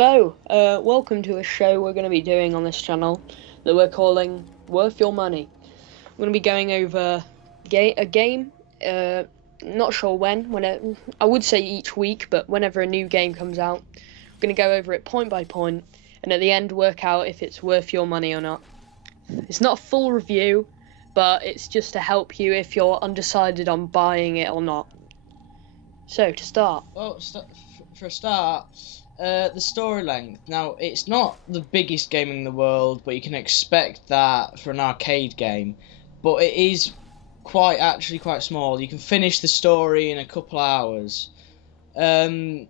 Hello, welcome to a show we're going to be doing on this channel that we're calling Worth Your Money. We're going to be going over a game, not sure when I would say each week, but whenever a new game comes out, we're going to go over it point by point, and at the end work out if it's worth your money or not. It's not a full review, but it's just to help you if you're undecided on buying it or not. So, to start. Well, for a start, the story length. Now, it's not the biggest game in the world, but you can expect that for an arcade game. But it is actually quite small. You can finish the story in a couple hours. The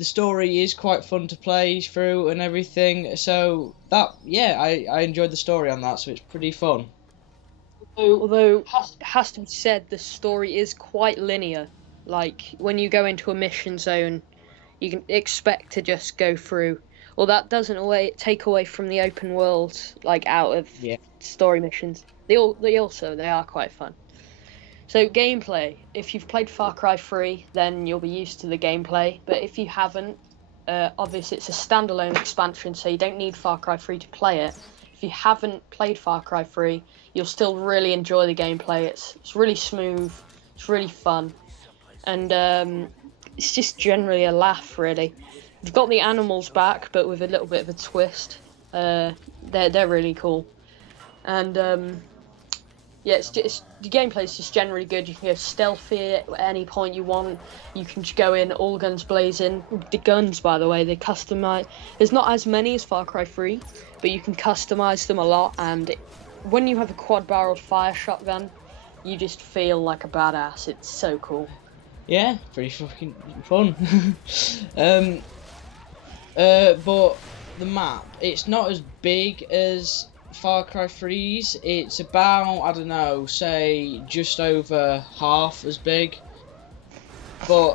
story is quite fun to play through and everything. So I enjoyed the story on that. So it's pretty fun. Although it has to be said, the story is quite linear. Like, when you go into a mission zone, you can expect to just go through. Well, that doesn't take away from the open world, like, out of story missions. They are quite fun. So, gameplay. If you've played Far Cry 3, then you'll be used to the gameplay. But if you haven't, obviously it's a standalone expansion, so you don't need Far Cry 3 to play it. If you haven't played Far Cry 3, you'll still really enjoy the gameplay. It's really smooth. It's really fun. And it's just generally a laugh, really. They've got the animals back, but with a little bit of a twist. They're really cool. And it's just the gameplay is just generally good. You can go stealthy at any point you want. You can just go in all guns blazing. The guns, by the way, they customize. There's not as many as Far Cry 3, but you can customize them a lot. And when you have a quad-barreled fire shotgun, you just feel like a badass. It's so cool. Yeah, pretty fucking fun. But the map, it's not as big as Far Cry 3's. It's about, I don't know, say just over half as big. But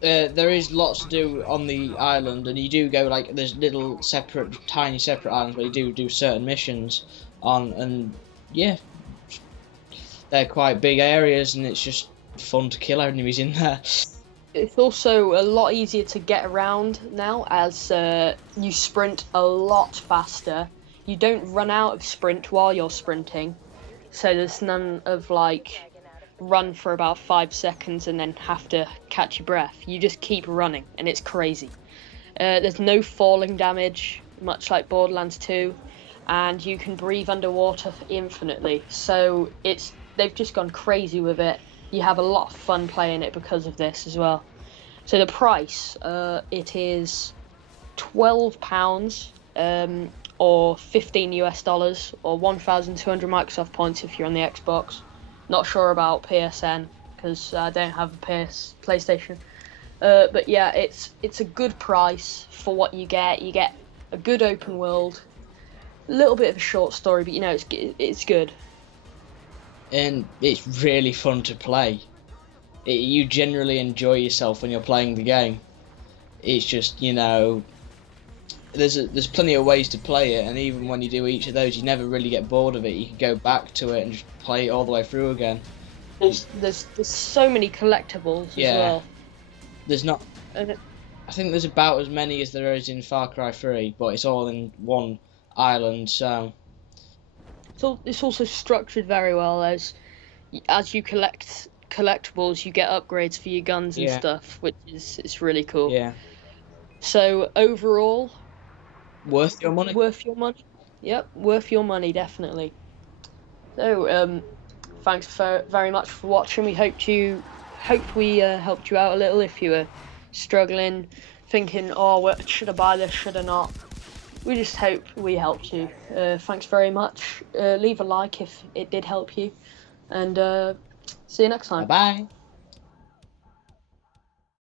there is lots to do on the island, and you do go, like, there's little tiny separate islands where you do certain missions on, and yeah, they're quite big areas, and it's just fun to kill enemies in there. It's also a lot easier to get around now, as you sprint a lot faster. You don't run out of sprint while you're sprinting, so there's none of, like, run for about 5 seconds and then have to catch your breath. You just keep running, and it's crazy. There's no falling damage, much like Borderlands 2, and you can breathe underwater infinitely, so they've just gone crazy with it. You have a lot of fun playing it because of this as well. So the price, it is £12, or $15 or 1,200 Microsoft points if you're on the Xbox. Not sure about PSN because I don't have a PlayStation. But yeah, it's a good price for what you get. You get a good open world, a little bit of a short story, but it's good. And it's really fun to play. You generally enjoy yourself when you're playing the game. It's just, there's plenty of ways to play it, and even when you do each of those, you never really get bored of it. You can go back to it and just play it all the way through again. There's so many collectibles as well. There's not. I think there's about as many as there is in Far Cry 3, but it's all in one island, so. It's also structured very well, as you collect collectibles, you get upgrades for your guns and stuff, which it's really cool. Yeah. So overall, worth your money. Worth your money. Yep, worth your money, definitely. So thanks very much for watching. We hope we helped you out a little if you were struggling, thinking, oh, should I buy this? Should I not? We just hope we helped you. Thanks very much. Leave a like if it did help you. And see you next time. Bye-bye.